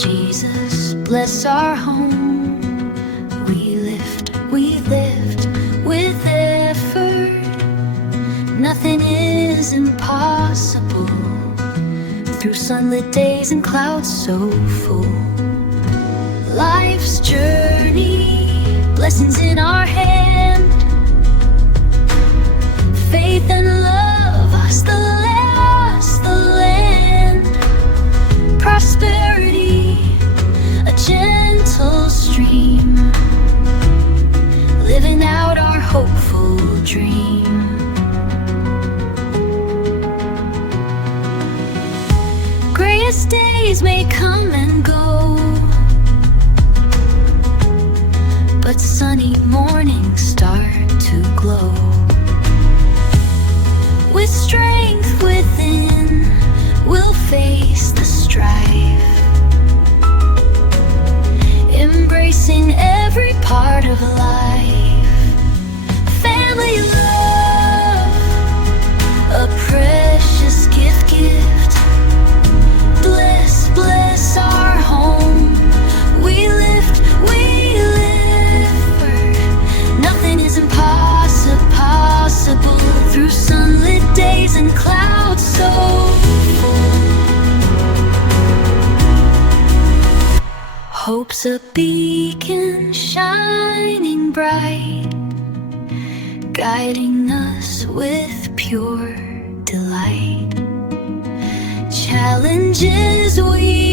Jesus, bless our home. We lift with effort. Nothing is impossible through sunlit days and clouds so full. Life's journey, blessings in our hand. Faith and love, us the land. Prosperity, a gentle stream, living out our hopeful dream. Grayest days may come and go, but sunny mornings start to glow. With strength within, we'll face the strife, embracing every part of life. Family love, a precious gift. Bless our home. We lift nothing is impossible through sunlit days and clouds so full. Hope's a beacon shining bright, guiding us with pure delight. Challenges we